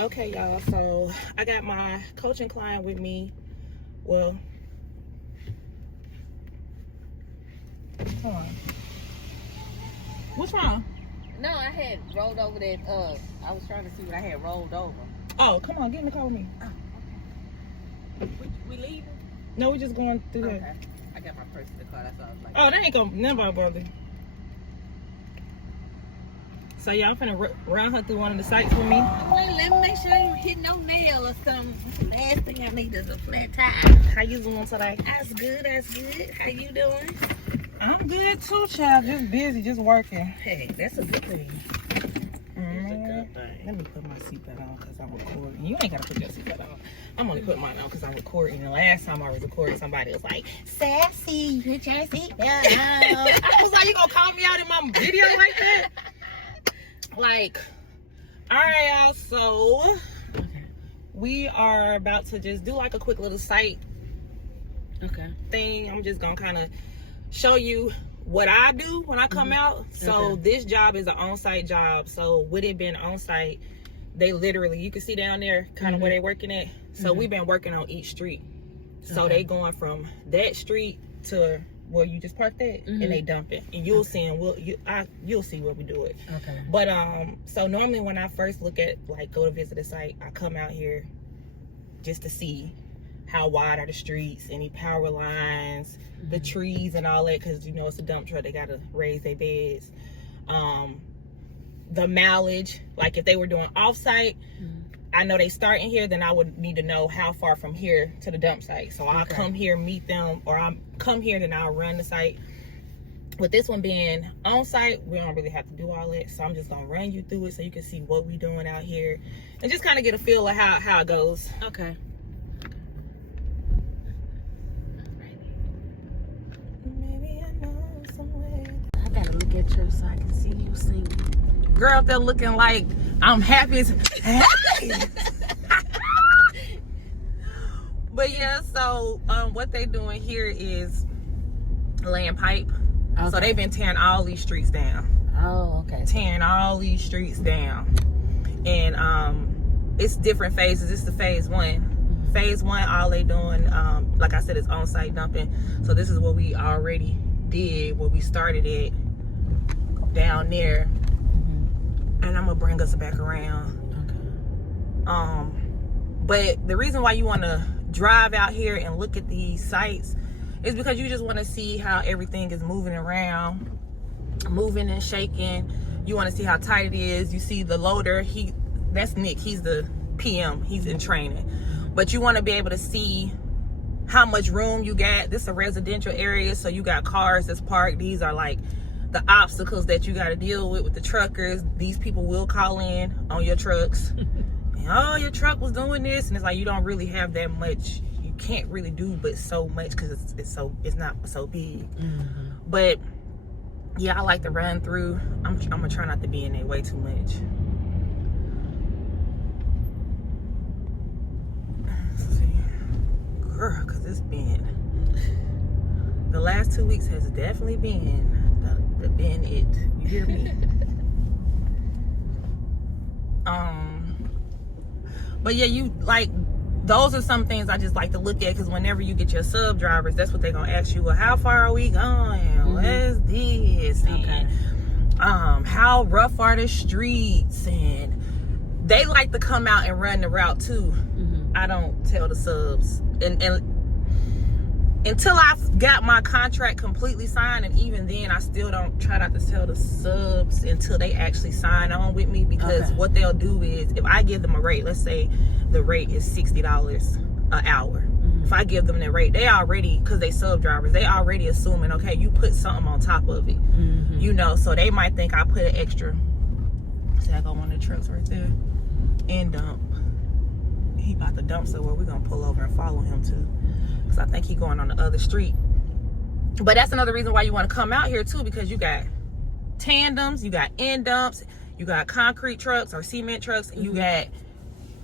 Okay, y'all, so I got my coaching client with me. Well, hold on. What's wrong? No, I had rolled over that, I was trying to see what I had rolled over. Oh, come on, get in the car with me. Oh, okay. We leaving? No, we just going through Okay. there. I got my purse in the car, that's all I was like. Oh, that ain't gonna never bother. So y'all finna run her through one of the sites with me. Well, let me make sure I ain't hit no nail or something. The last thing I need is a flat tire. How you doing today? That's good, that's good. How you doing? I'm good too, child. Just busy, just working. Hey, that's a good thing. That's a good thing. Let me put my seatbelt on because I'm recording. You ain't gotta put your seatbelt on. I'm only putting mine on because I'm recording. And last time I was recording, somebody was like, "Sassy, put your seatbelt on." I was like, "You gonna call me out in my video like that?" Like, all right, y'all. So we are about to just do like a quick little site thing. I'm just gonna kind of show you what I do when I come out. So this job is an on-site job. So with it being on-site, they literally, you can see down there kind of where they working at. So we've been working on each street. So they going from that street to where you just parked at, and they dump it, and you'll see, and you'll see where we do it. Okay. But so normally when I first look at, like, go to visit a site, I come out here just to see how wide are the streets, any power lines, the trees and all that, because you know it's a dump truck, they gotta raise their beds. The mileage, like if they were doing off-site, I know they start in here, then I would need to know how far from here to the dump site. So I'll come here, meet them, or I'll come here, then I'll run the site. With this one being on site, we don't really have to do all that. So I'm just gonna run you through it so you can see what we doing out here and just kind of get a feel of how it goes. Okay. Maybe I know somewhere. I gotta look at you so I can see you sing. Girl up there looking like I'm happy as But yeah, so what they doing here is laying pipe. So they've been tearing all these streets down. Oh, okay. Tearing all these streets down. And it's different phases. It's the phase one. Phase one, all they doing, like I said, is on-site dumping. So this is what we already did, what we started at down there. And I'm gonna bring us back around. But the reason why you want to drive out here and look at these sites is because you just want to see how everything is moving around, moving and shaking. You want to see how tight it is. You see the loader, that's Nick, he's the PM, he's in training. But you want to be able to see how much room you got. This is a residential area, so you got cars that's parked. These are like the obstacles that you got to deal with the truckers. These people will call in on your trucks. And, oh, your truck was doing this, and it's like you don't really have that much. You can't really do but so much because it's not so big. But yeah, I like to run through. I'm gonna try not to be in there way too much. Let's see, girl, because it's been the last 2 weeks has definitely been been it. You hear me? But yeah, you like, those are some things I just like to look at, because whenever you get your sub drivers, that's what they're gonna ask you. Well, how far are we going? Where's this? And how rough are the streets? And they like to come out and run the route too. I don't tell the subs, and until I've got my contract completely signed, and even then I still don't try not to tell the subs until they actually sign on with me, because what they'll do is, if I give them a rate, let's say the rate is $60 an hour. If I give them that rate, they already, because they sub drivers, they already assuming, okay, you put something on top of it. You know, so they might think I put an extra. See, I got one of the trucks right there. And dump. He about to dump somewhere. We're gonna pull over and follow him too, because I think he going on the other street. But that's another reason why you want to come out here too, because you got tandems, you got end dumps, you got concrete trucks or cement trucks, and you got,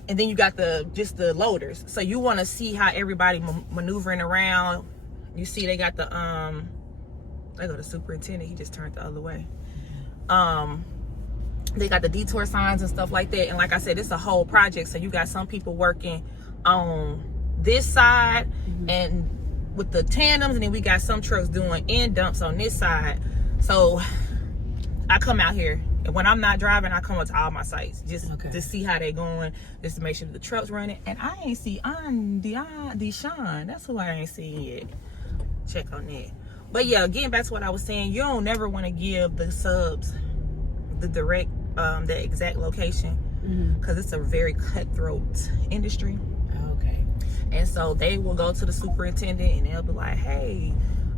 and then you got just the loaders. So you want to see how everybody maneuvering around. You see they got the they go to superintendent, he just turned the other way. They got the detour signs and stuff like that. And like I said, it's a whole project. So you got some people working on this side and with the tandems, and then we got some trucks doing end dumps on this side. So I come out here, and when I'm not driving, I come up to all my sites just to see how they going, just to make sure the truck's running. And I ain't see Deshaun. That's who I ain't seen yet. Check on that. But yeah, getting back to what I was saying, you don't never want to give the subs the direct, the exact location, because it's a very cutthroat industry. Okay. And so they will go to the superintendent and they'll be like, hey,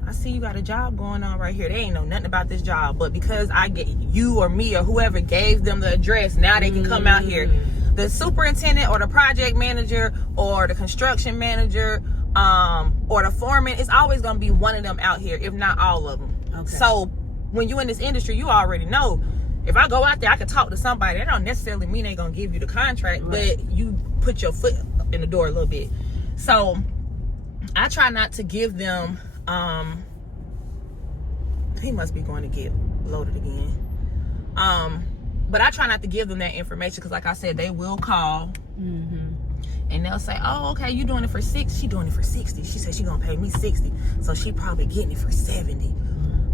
I see you got a job going on right here. They ain't know nothing about this job, but because I get you or me or whoever gave them the address, now they can come out here. The superintendent or the project manager or the construction manager or the foreman, it's always going to be one of them out here, if not all of them. Okay. So when you in this industry, you already know, if I go out there, I can talk to somebody. That don't necessarily mean they're going to give you the contract, but you put your foot in the door a little bit. So I try not to give them, he must be going to get loaded again. But I try not to give them that information, because like I said, they will call and they'll say, oh, okay, you doing it for 6? She doing it for 60. She said she gonna pay me 60. So she probably getting it for 70.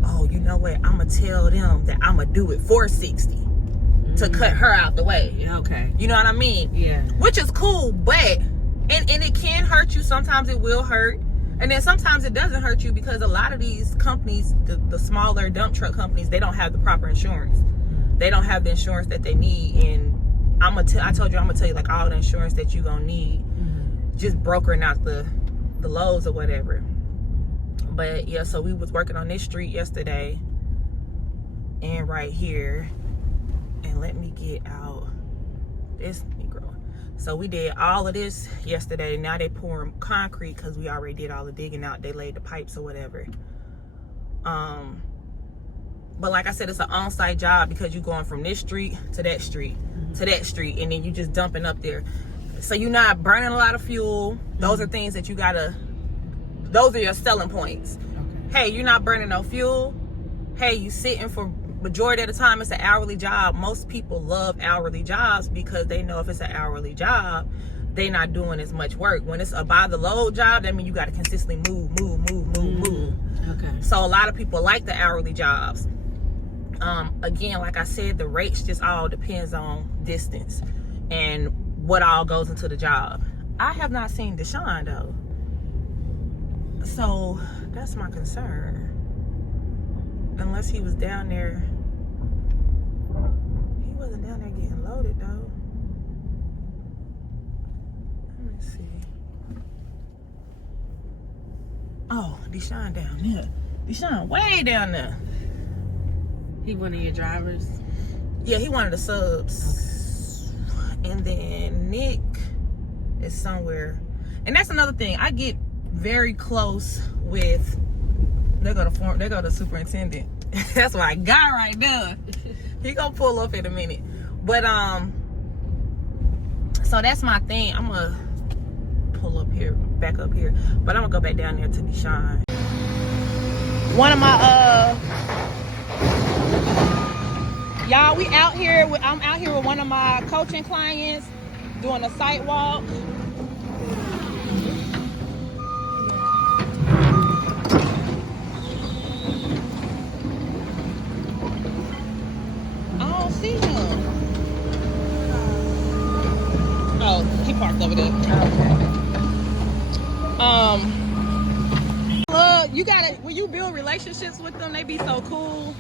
Oh, you know what? I'm gonna tell them that I'm gonna do it for 60 to cut her out the way. Okay. You know what I mean? Yeah. Which is cool, but and it can hurt you. Sometimes it will hurt. And then sometimes it doesn't hurt you, because a lot of these companies, the smaller dump truck companies, they don't have the proper insurance. They don't have the insurance that they need. And I told you I'm gonna tell you like all the insurance that you're gonna need, just brokering out the loads or whatever. But yeah, so we was working on this street yesterday and right here. And let me get out this Negro. So we did all of this yesterday. Now they pouring concrete, because we already did all the digging out. They laid the pipes or whatever. But like I said, it's an on-site job, because you're going from this street to that street to that street, and then you just dumping up there. So you're not burning a lot of fuel. Those are things that you gotta, those are your selling points. Okay. Hey, you're not burning no fuel. Hey, you sitting for majority of the time, it's an hourly job. Most people love hourly jobs, because they know if it's an hourly job, they're not doing as much work. When it's a by the load job, that means you got to consistently move. Okay. So a lot of people like the hourly jobs. Again, like I said, the rates just all depends on distance and what all goes into the job. I have not seen Deshaun though, so that's my concern. Unless he was down there. He wasn't down there getting loaded though. Let me see. Oh, Deshaun down there. Deshaun way down there. He one of your drivers? Yeah, he one of the subs. Okay. And then Nick is somewhere. And that's another thing. I get very close with, they go to superintendent. That's my guy right there. He gonna pull up in a minute. But so that's my thing. I'm gonna pull up here, back up here. But I'm gonna go back down there to Deshaun. One of my y'all, we out here with, I'm out here with one of my coaching clients doing a site walk. I don't see him. Oh, he parked over there. Okay. Look, you gotta, when you build relationships with them, they be so cool.